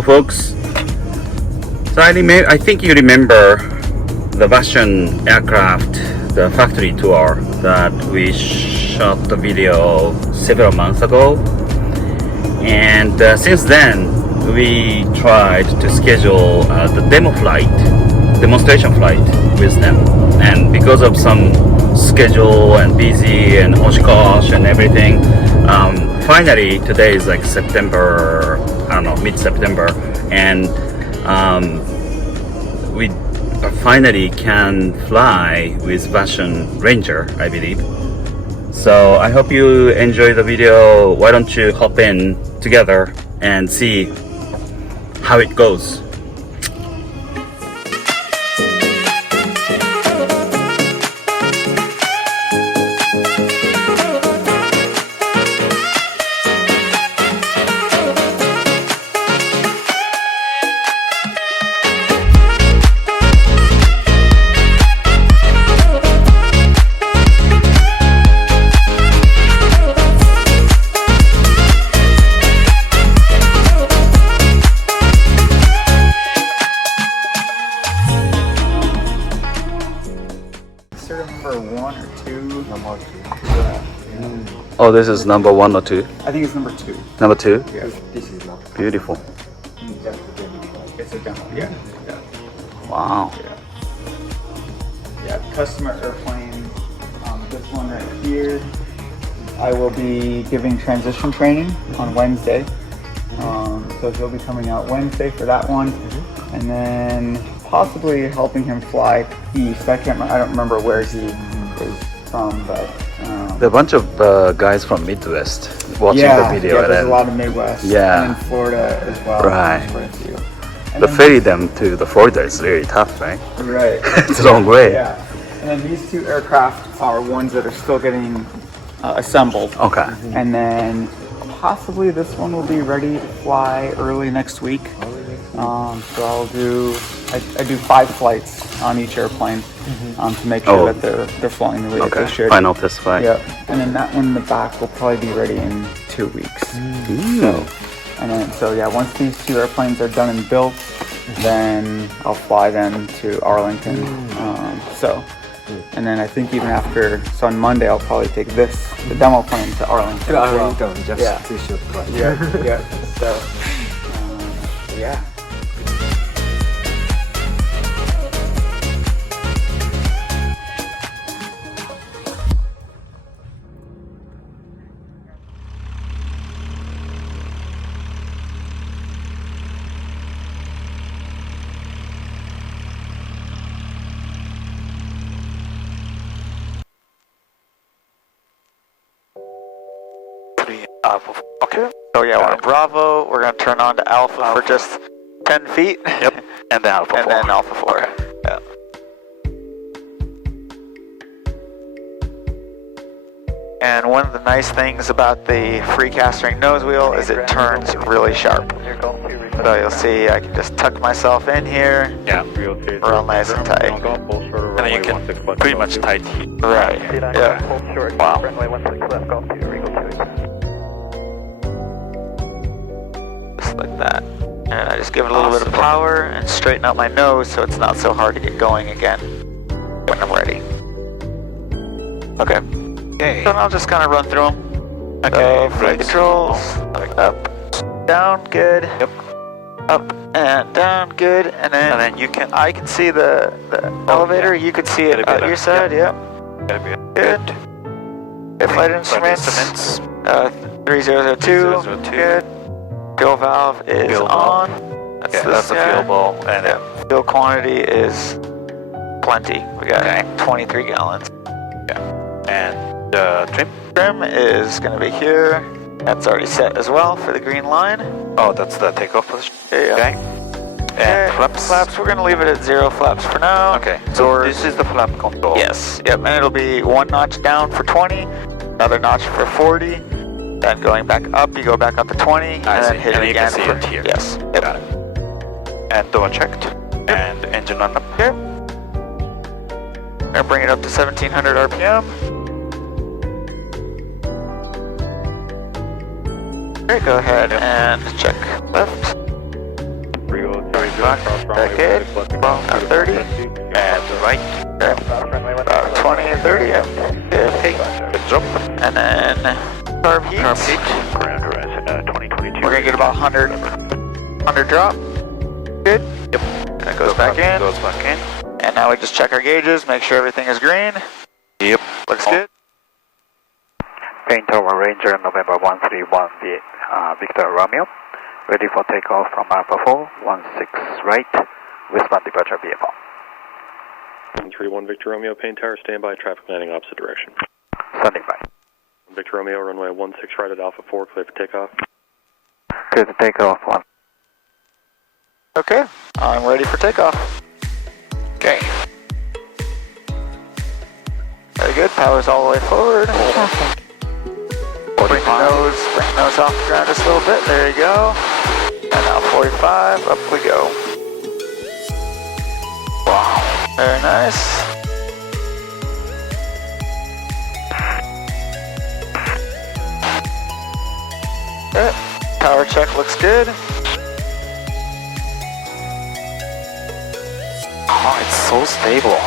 Hello folks. So I think you remember the Vashon Aircraft, the factory tour that we shot the video several months ago. And since then, we tried to schedule the demonstration flight with them. And because of some schedule and busy and Oshkosh and everything, finally today is like September, I don't know, mid-September, and we finally can fly with Vashon Ranger, I believe. So I hope you enjoy the video. Why don't you hop in together and see how it goes. Number 1 or 2? Number 2. Oh, this is number 1 or 2? I think it's number 2. Number 2? Yeah. This is number Beautiful. It's a demo. Yeah. Wow. Yeah. Customer airplane. This one right here. I will be giving transition training on Wednesday. So he'll be coming out Wednesday for that one, and then possibly helping him fly east. I don't remember where he is from, but There are a bunch of guys from Midwest watching the video. Yeah, there's a lot of Midwest. Yeah. And in Florida as well. Right. Quite a few. And The then ferry them to the Florida is really tough, right? Right. It's a long way. Yeah. And then these 2 aircraft are ones that are still getting assembled. Okay. And then possibly this one will be ready to fly early next week. So I do 5 flights on each airplane to make sure that they're flying the way that they should. Final test flight. Yeah. And then that one in the back will probably be ready in 2 weeks. So once these 2 airplanes are done and built, then I'll fly them to Arlington. And then I think even after, so on Monday I'll probably take the demo plane to Arlington. Just to shoot flight. Yeah. So, yeah. Alpha. Okay. So yeah, we're in Bravo. We're gonna turn on to Alpha for just 10 feet. Yep. And then Alpha 4. And then Alpha 4. Okay. Yeah. And one of the nice things about the free castering nose wheel is it turns really sharp. So you'll see I can just tuck myself in here. Yeah. Real nice and tight. And then you can pretty much tight heat. Right. Yeah. Wow. Just like that. And I just give it a little bit of power and straighten out my nose so it's not so hard to get going again when I'm ready. Okay. So now I'll just kind of run through them. Okay. Flight controls. Up, down, good. Yep. Up and down, good. And then I can see the elevator. You can see it at your side. Yep. Good. Okay, flight instruments. 3002. Good. Fuel valve is on. That's the fuel bowl. And fuel quantity is plenty. We got 23 gallons. And trim is going to be here. That's already set as well for the green line. oh, that's the takeoff position. Yeah. Okay. And Flaps, we're going to leave it at 0 flaps for now. Okay. So this is the flap control. Yes. Yep. And it'll be 1 notch down for 20, another notch for 40. Then going back up, you go back up to 20, and then hit it again. You can see it here. Yes. Yep. Got it. And door checked. Yep. And engine on up. Yep. Gonna bring it up to 1700 RPM. Okay, go ahead and check left. back. Good. Well, 30. And right. About 20 and 30. Yeah. Good. Good jump. And then carb heat. We're gonna get about 100 drop. Good. Yep. And it goes back in. And now we just check our gauges, make sure everything is green. Yep. Looks good. Paint Tower Ranger November 131 Victor Romeo. Ready for takeoff from Alpha 4, 16 right, westbound departure vehicle. 131 Victor Romeo, Paint Tower, standby, traffic landing opposite direction. Standing by. Victor Romeo, runway 16 right at Alpha 4, clear for takeoff. Clear to takeoff, 1. Okay, I'm ready for takeoff. Okay. Very good, power's all the way forward. Traffic. Bring the nose off the ground just a little bit, there you go. And now 45, up we go. Wow, very nice. Okay, power check looks good. Oh, it's so stable.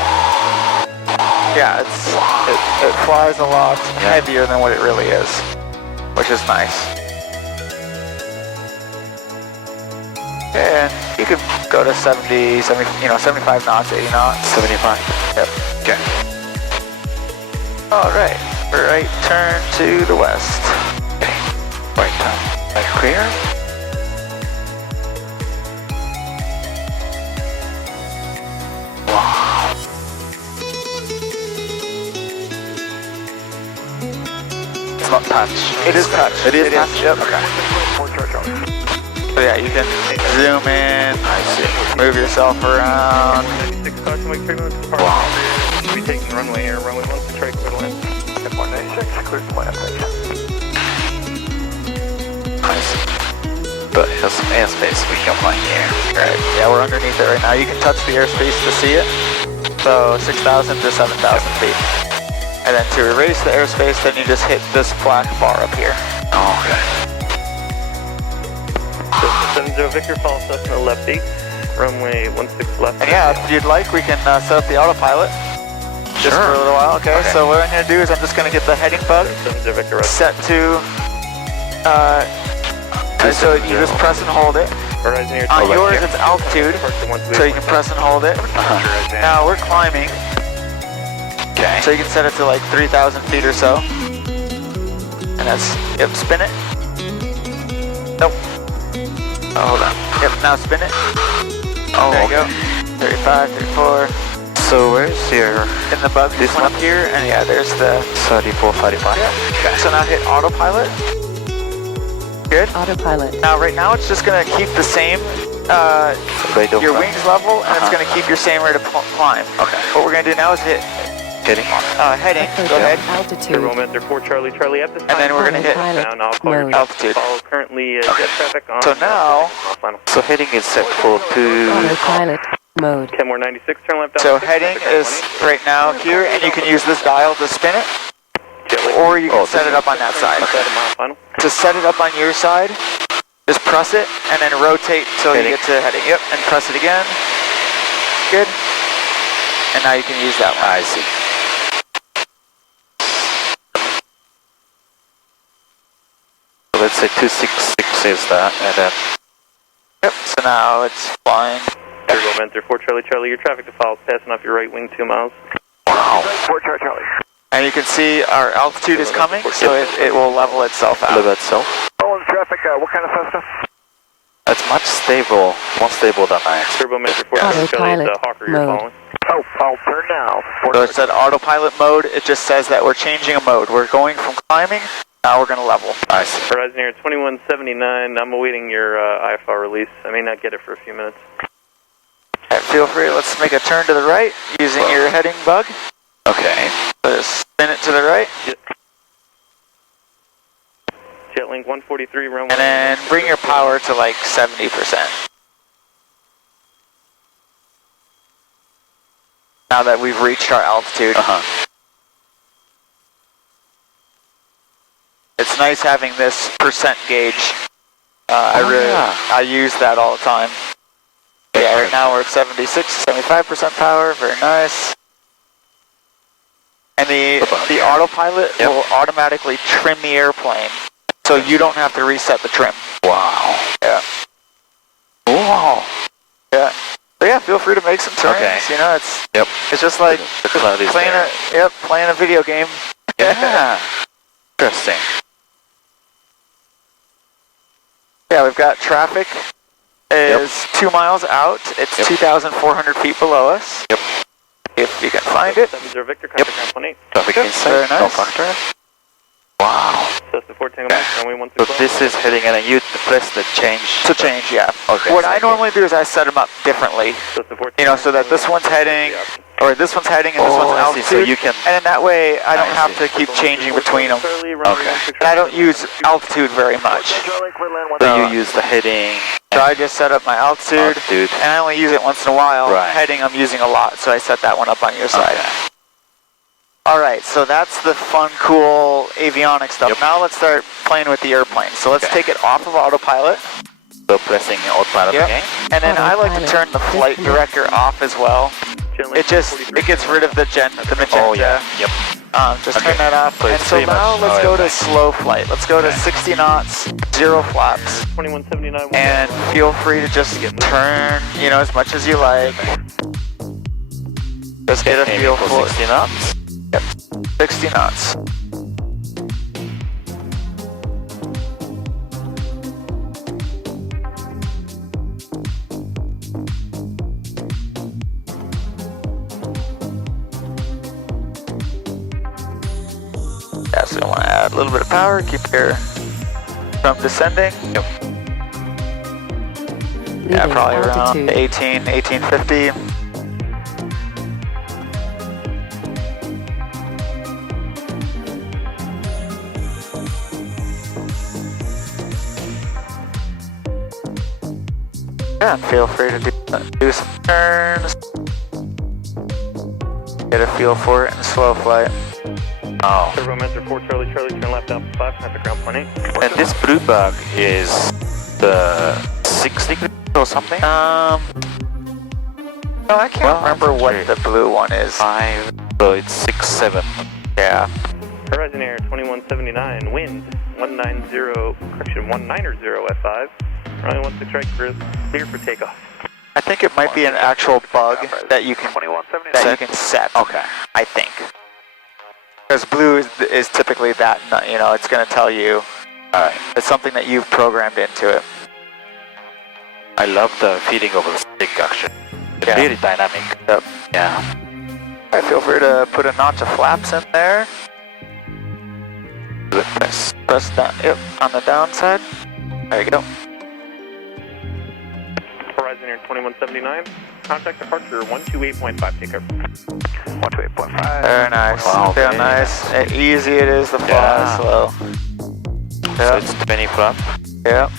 Yeah, it flies a lot heavier than what it really is, which is nice. And you could go to 75 knots, 80 knots. 75. Yep. Okay. All right, right turn to the west. Okay. Right turn. Right clear. Wow. It's not touch. It is touch. It is touch? Yep. Okay. So yeah, you can zoom in, move yourself around. 96 caution, wake 3 minutes apart. Wow. We'll be taking runway here, runway 16 right, clear to land. 196, clear to land, please. Nice. But it has some airspace we can fly here. Right. Yeah, we're underneath it right now. You can touch the airspace to see it. So 6,000 to 7,000 feet. And then to erase the airspace, then you just hit this black bar up here. Oh, okay. 70 Victor, follow Cessna left 8, runway 16 left. And yeah, if you'd like, we can set up the autopilot. Just for a little while, okay? So what I'm going to do is I'm just going to get the heading bug 70 Victor, set to, so you just press and hold it. horizon here. On yours, it's altitude, so you can press and hold it. Now we're climbing, Okay. so you can set it to like 3,000 feet or so. And that's, yep, spin it. Nope. Oh, hold on. Yep, now spin it. Oh, There you go. 35, 34. So where's your In the bug, this one up here, and yeah, there's the... 34, 35? Yeah. So now hit autopilot. Good. Autopilot. Now, right now, it's just going to keep the same, Rate of your climb. wings level, and it's going to keep your same rate of climb. Okay. What we're going to do now is hit Heading. heading. Go ahead. Altitude. Romance 4 Charlie Charlie at this time. And then we're going to hit Autopilot Now, I'll call your mode. altitude. Follow currently jet traffic on. So now, Final. So heading is set for 2. Autopilot mode. Kenmore 96, turn left. so Alpha 6, heading traffic is right now here, and you can use this dial to spin it, or you can set it up on that side. Final. To set it up on your side, just press it, and then rotate till you get to heading. Yep, and press it again. Good. And now you can use that one. I see. So let's say 266 is that, and then Yep, so now it's flying. Romance 4 Charlie Charlie, your traffic to follow is passing off your right wing 2 miles. wow. 4 Charlie. And you can see our altitude is coming, so it will level itself out. Level itself. Oh, traffic, what kind of Cessna? It's much stable, more stable than I expected. Turbo Measure 4 Charlie Charlie, Autopilot Hawker you're mode. following. Oh, I'll turn now. So it said autopilot mode, it just says that we're changing a mode. We're going from climbing, now we're going to level. I see. Horizon here 2179, I'm awaiting your IFR release. I may not get it for a few minutes. Alright, feel free, let's make a turn to the right using your heading bug. Okay. So just spin it to the right, Jetlink 143, runway. and then bring your power to like 70%. Now that we've reached our altitude. It's nice having this percent gauge. I use that all the time. Yeah, right now we're at 76, 75% power. Very nice. And the autopilot will automatically trim the airplane, so you don't have to reset the trim. Wow. Yeah. Wow. Yeah. So yeah, feel free to make some turns. Okay. You know, it's Yep. it's just like The cloud is playing there. playing a video game. Yeah. Interesting. Yeah, we've got traffic is 2 miles out. It's 2,400 feet below us. Yep. If you can find it. 70 Victor, contact ground 18. Traffic Yep, inside. very nice. No factor. Wow. That's the 4 Tango Mike, runway 16. So this is heading and then you press the change. To change, yeah. Okay. What I normally do is I set them up differently. That's the 4 You know, so that this one's heading, or this one's heading and this one's I see. altitude. So you can. And then that way I don't I have see. to keep changing between them. Okay. And I don't use altitude very much. So you use the heading. So I just set up my altitude, Altitude. and I only use it once in a while. Right. Heading I'm using a lot, so I set that one up on your side. Okay. Alright, so that's the fun, cool avionics stuff. Yep. Now let's start playing with the airplane. So let's Okay. take it off of autopilot. So pressing autopilot Yep. again. And then I like to Autopilot. turn the flight director off as well. It gets rid of the magenta. Oh yeah. Yep. Just Okay. turn that off. So And it's so pretty now much let's how go I to like. slow flight. Let's go to Okay. 60 knots, 0 flaps. 2179. And feel free to just turn, you know, as much as you like. Just get a Aiming feel for for 60 knots. 60 knots. Yeah, so you want to add a little bit of power, keep your from descending. Yep. Yeah, Leaving probably around altitude. 1850. Yeah, feel free to do some turns. Get a feel for it in slow flight. Oh. The Romancer 4 Charlie, turn left out 5, contact ground 18. And this blue bug is the 6 degrees or something? No, I can't remember what okay. the blue one is. 5. So it's 6, 7. Yeah. Horizon Air 2179, wind 190 F5. Runway 16 right, clear for takeoff. I think it might be an actual bug that you can set. Okay. I think. Because blue is typically that, you know, it's going to tell you. Alright. It's something that you've programmed into it. I love the feeling of the stick action. It's Yeah. very dynamic. Yep. Yeah. All right, feel free to put a notch of flaps in there. Press. Press down, yep, on the downside. There you go. Horizon Air 2179, contact departure 128.5, takeoff. 128.5. Very nice. Wow, Very okay. nice. Easy it is to fly Yeah. slow. So Yeah. it's 20 flap. Yeah.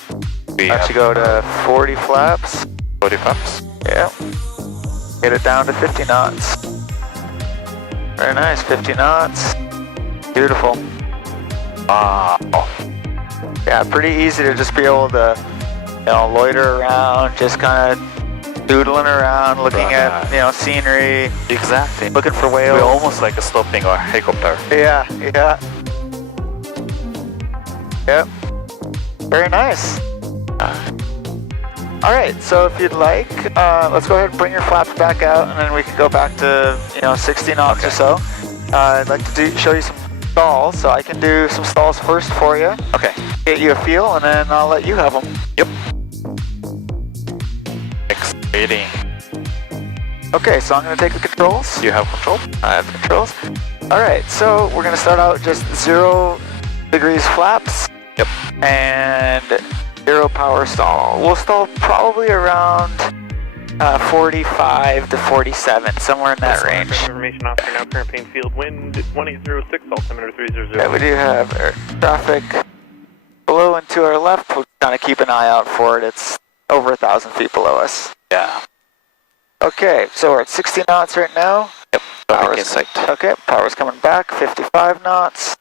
We Actually have go to 40 flaps. 40 flaps. Yeah. Get it down to 50 knots. Very nice. 50 knots. Beautiful. Wow. Yeah, pretty easy to just be able to, you know, loiter around, just kind of doodling around, looking at, you know, scenery, Exactly. looking for whales. We're almost like a stopping our helicopter. Yeah, yeah. Yep. Very nice. All right, so if you'd like, let's go ahead and bring your flaps back out, and then we can go back to, you know, 60 knots or so. I'd like to show you some stalls, so I can do some stalls first for you. Okay. Get you a feel, and then I'll let you have them. Yep. Exciting. Okay, so I'm going to take the controls. You have control? I have controls. All right, so we're going to start out just 0 degrees flaps. Yep. And 0 power stall. We'll stall probably around 45 to 47, somewhere in that range. Information officer, now current plane field, wind 1806, altimeter 300. Yeah, we do have air traffic below and to our left. We'll kind of keep an eye out for it. It's over 1,000 feet below us. Yeah. Okay, so we're at 60 knots right now. Yep. Traffic in sight. Okay, power's coming back, 55 knots.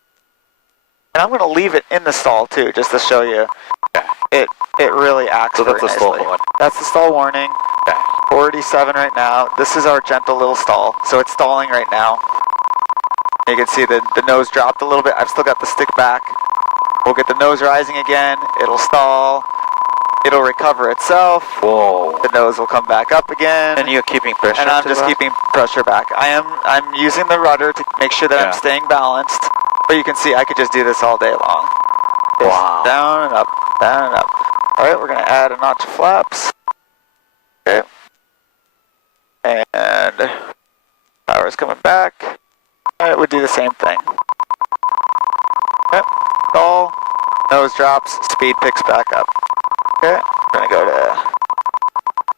And I'm going to leave it in the stall too, just to show you. It really acts So that's very the stall nicely. one. That's the stall warning. Okay. 47 right now. This is our gentle little stall. So it's stalling right now. You can see the nose dropped a little bit. I've still got the stick back. We'll get the nose rising again. It'll stall. It'll recover itself. Whoa. The nose will come back up again. And you're keeping pressure. And I'm to just that? keeping pressure back. I'm using the rudder to make sure that I'm staying balanced. But you can see I could just do this all day long. Just Wow. down and up, down and up. All right, we're gonna add a notch of flaps. Okay. And power's coming back. And it would do the same thing. Okay. Stall. Nose drops. Speed picks back up. Okay. We're gonna go to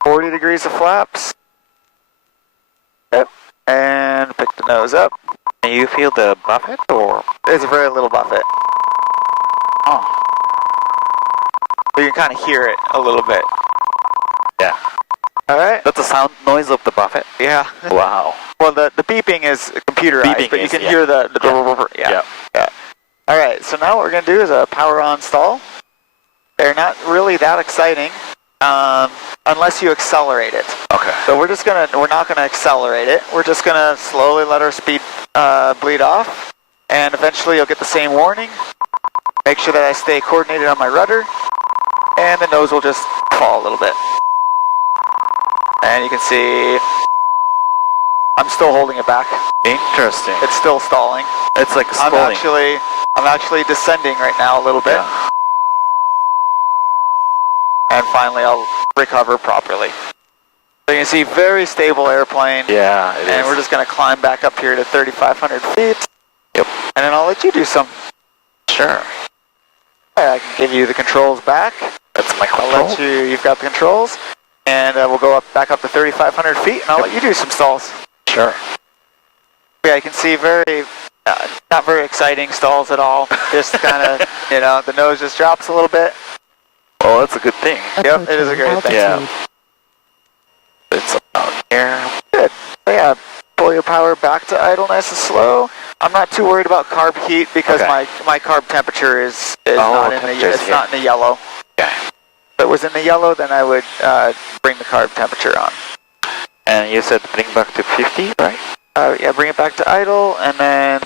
40 degrees of flaps. Yep. And pick the nose up. Can you feel the buffet or? There's a very little buffet. Oh. But you can kind of hear it a little bit. Yeah. All right. That's the sound noise of the buffet. Yeah. Wow. Well, the beeping is computerized, Beeping but you is, can yeah. hear the Yeah. yeah. All right. So now what we're gonna do is a power on stall. They're not really that exciting, unless you accelerate it. Okay. So we're not gonna accelerate it. We're just gonna slowly let our speed bleed off, and eventually you'll get the same warning. Make sure that I stay coordinated on my rudder, and the nose will just fall a little bit. And you can see I'm still holding it back. Interesting. It's still stalling. It's like stalling. I'm actually descending right now a little bit. Yeah. And finally I'll recover properly. So you can see very stable airplane. Yeah, it And is. we're just gonna climb back up here to 3,500 feet. Yep. And then I'll let you do some. Sure. I can give you the controls back. That's my I'll control. let you've got the controls. And we'll go back up to 3,500 feet and I'll let you do some stalls. Sure. Yeah, you can see not very exciting stalls at all. Just kind of, the nose just drops a little bit. Oh, that's a good thing. Yep, it is a great thing. Altitude. It's about here. Good. So yeah, pull your power back to idle nice and slow. I'm not too worried about carb heat because Okay. my carb temperature is Oh, not in temperature's it's here. not in the yellow. Okay. If it was in the yellow, then I would bring the carb temperature on. And you said bring back to 50, right? Yeah, bring it back to idle, and then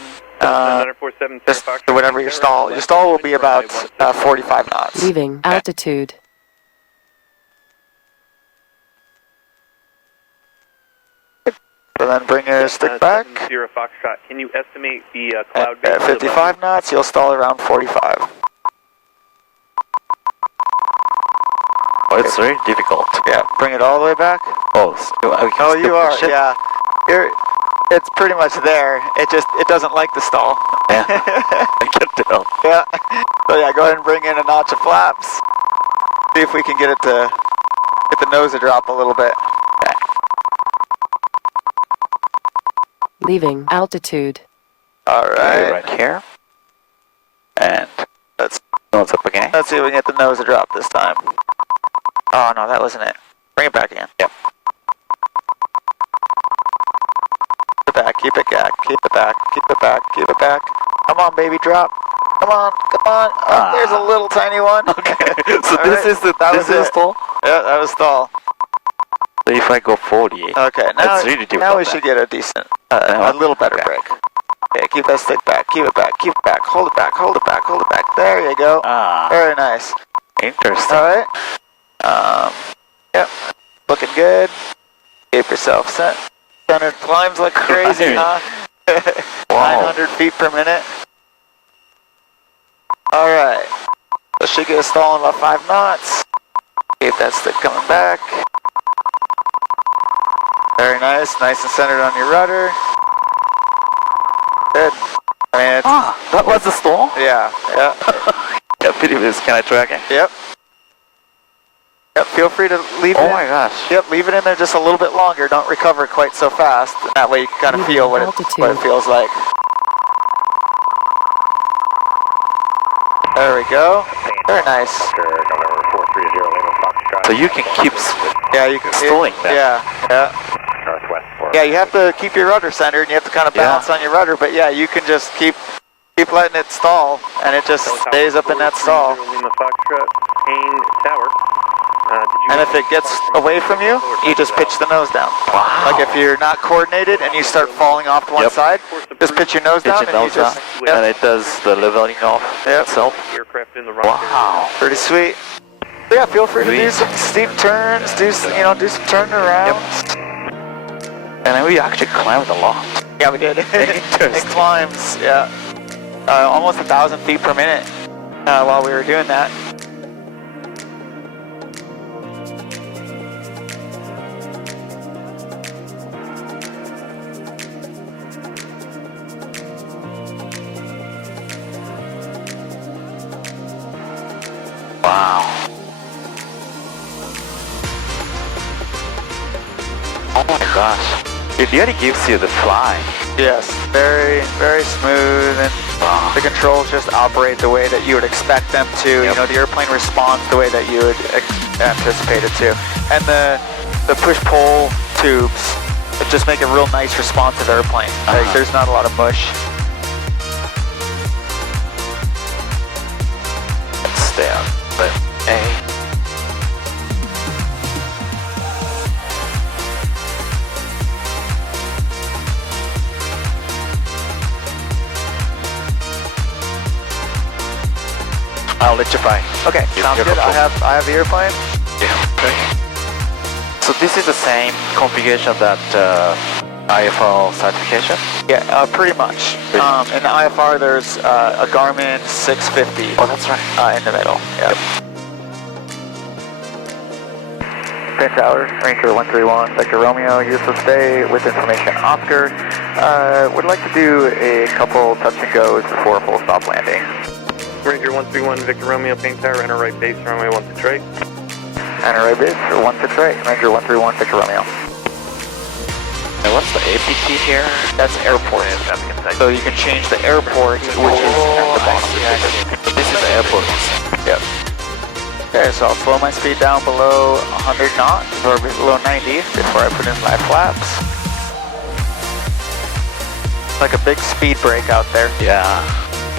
just whatever your stall. Your stall will be about 45 knots. Leaving altitude. So then bring your stick back. 70 Foxtrot. Can you estimate the cloud base? At 55 knots, you'll stall around 45. Oh, it's very difficult. Yeah, bring it all the way back. Oh, Oh, you are. Yeah, it's pretty much there. It doesn't like the stall. Yeah. I can tell. Yeah. So yeah, go ahead and bring in a notch of flaps. See if we can get the nose to drop a little bit. Leaving altitude. All right. Right here. And Let's nose up again. see if we can get the nose to drop this time. Oh no, that wasn't it. Bring it back again. Yep. Keep it back. Keep it back. Keep it back. Keep it back. Keep it back. Come on, baby, drop. Come on. Come on. Oh, there's a little tiny one. Okay. So All this right. is the That this was is it. stall. Yeah, that was stall. So if I go 40. Okay, now, That's really difficult now we then. should get a decent, a little better break. Okay, keep that stick back, keep it back, keep it back, hold it back, hold it back, hold it back. There you go. Very nice. Interesting. All right. Yep. Looking good. Keep yourself centered. Climbs like crazy, huh? Wow. 900 feet per minute. All right. So should get a stall in about 5 knots. Keep that stick coming back. Very nice. Nice and centered on your rudder. Good. I mean, it's, That was the stall? yeah. Yeah, pity this. Can I try again? Yep. Yep. Feel free to leave it Oh in. my gosh. Yep, leave it in there just a little bit longer. Don't recover quite so fast. That way you can kind of feel what it feels like. There we go. Very nice. So you can keep Yeah, you can stalling that. Yeah. Yeah, you have to keep your rudder centered and you have to kind of balance on your rudder, but yeah, you can just keep letting it stall and it just stays up in that stall. Lima Foxtrot, Kane Tower. And if it gets away from you, you just pitch the nose down. Wow. Like if you're not coordinated and you start falling off to one side, just pitch your nose down Pitch your and you nose just... down, and it does the leveling off itself. Aircraft in the rock. Wow. Pretty sweet. So yeah, feel free to do some steep turns, do some turn arounds. And then we actually climbed a lot. Yeah, we did. It climbs, yeah. Almost 1,000 feet per minute while we were doing that. Wow. Oh my gosh. It really gives you the fly. Yes, very, very smooth, and the controls just operate the way that you would expect them to. You know, the airplane responds the way that you would anticipate it to. And the push-pull tubes, it just make a real nice responsive airplane. Like, there's not a lot of mush. Let's stay on the A. I'll let you fly. Okay, sounds good. I have the airplane. Yeah. Okay. So this is the same configuration of that IFR certification? Yeah, pretty much. In the IFR, there's a Garmin 650. Oh, that's right. In the middle. Yeah. Pin Tower, Ranger 131, Vector Romeo, useful stay with information Oscar. Would like to do a couple touch and goes before full stop landing. Ranger 131, Victor Romeo, Paint Tower, enter right base, runway 16 right. Enter right base, 16 right, Ranger 131, Victor Romeo. And what's the APT here? That's airport. So you can change the airport, which is at the bottom. So this is the airport. Yep. Okay, so I'll slow my speed down below 100 knots, or below 90 before I put in my flaps. Like a big speed break out there. Yeah.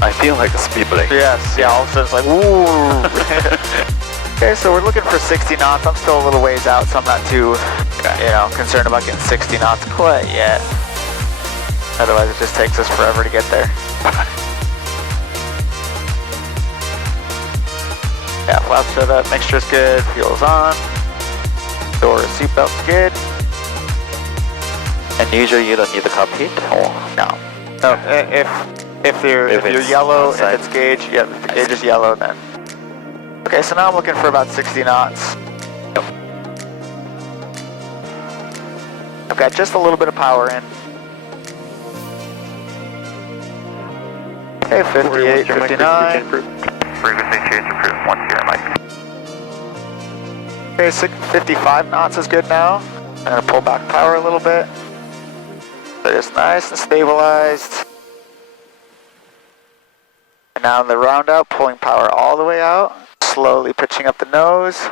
I feel like a speed break. Yes, yeah, all of a sudden it's like, woo! Okay, so we're looking for 60 knots. I'm still a little ways out, so I'm not too, concerned about getting 60 knots quite yet. Otherwise, it just takes us forever to get there. Yeah, flaps set up, mixture's good, fuel's on. Door seatbelt's good. And usually you don't need the cockpit? Or no. No, if you're yellow, outside. If it's gauge, yeah, if the gauge is yellow, then. Okay, so now I'm looking for about 60 knots. Yep. I've got just a little bit of power in. Okay, 58, 59. Frequency change approved. 10 Mike. Okay, 55 knots is good now. I'm gonna pull back power a little bit. So just nice and stabilized. And now in the round out, pulling power all the way out, slowly pitching up the nose.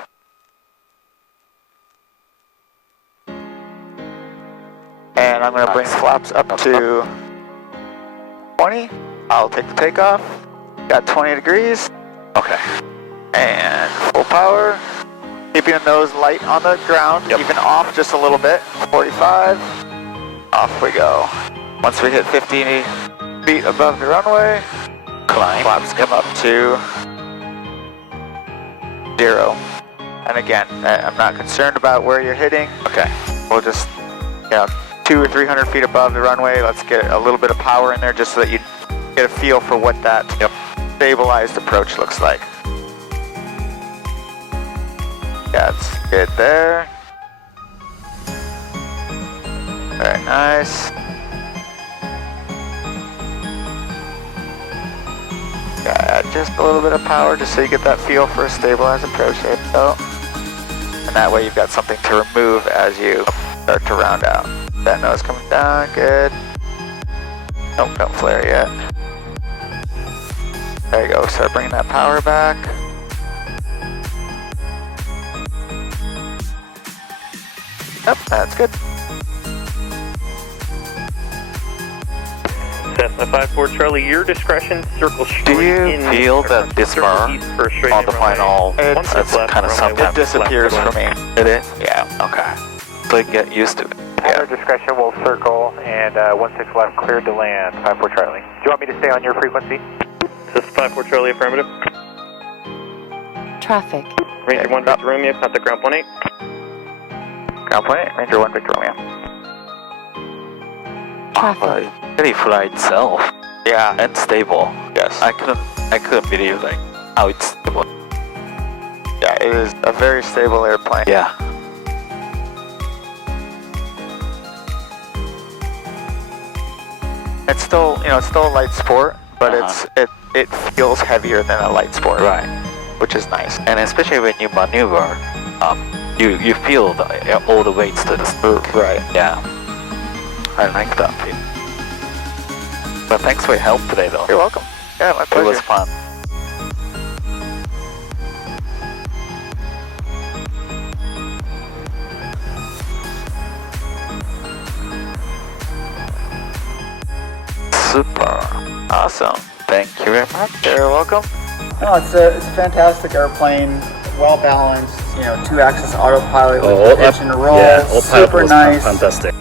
And I'm gonna bring flaps up to 20. I'll take the takeoff. Got 20 degrees. Okay. And full power. Keeping the nose light on the ground, even off just a little bit. 45. Off we go. Once we hit 50 feet above the runway, Climb. flaps come up to 0. And again, I'm not concerned about where you're hitting. Okay. We'll just, 200 or 300 feet above the runway, let's get a little bit of power in there just so that you get a feel for what that stabilized approach looks like. That's good there. Very nice. Add just a little bit of power just so you get that feel for a stabilized approach. There you go. And that way you've got something to remove as you start to round out. That nose coming down, good. Nope, don't flare yet. There you go, start bringing that power back. Yep, that's good. Cessna 54 Charlie, your discretion, circle straight Do you in. feel that this circle burr east for a straight on in the runway. final, Once that's left, kind of runway something. left, disappears left, for me. It is? Yeah, okay. So get used to it. At our discretion, we'll circle and 16 left, cleared to land, 54 Charlie. Do you want me to stay on your frequency? Cessna 54 Charlie, affirmative. Traffic. Ranger 1 Victor Romeo, contact ground 18. Ground point, Ranger 1 Victor Romeo. Traffic. Really fly itself. Yeah. And stable. Yes. I couldn't believe like how it's stable. Yeah, it is a very stable airplane. Yeah. It's still, it's still a light sport, but it feels heavier than a light sport. Right. Which is nice. And especially when you maneuver, you feel all the weights to the spook. Right. Yeah. I like that feeling. But thanks for your help today, though. You're welcome. Yeah, my pleasure. It was fun. Super. Awesome. Thank you very much. You're welcome. No, it's a fantastic airplane, well balanced. 2-axis autopilot with pitch and roll. Yeah, Autopilot super was nice. fantastic.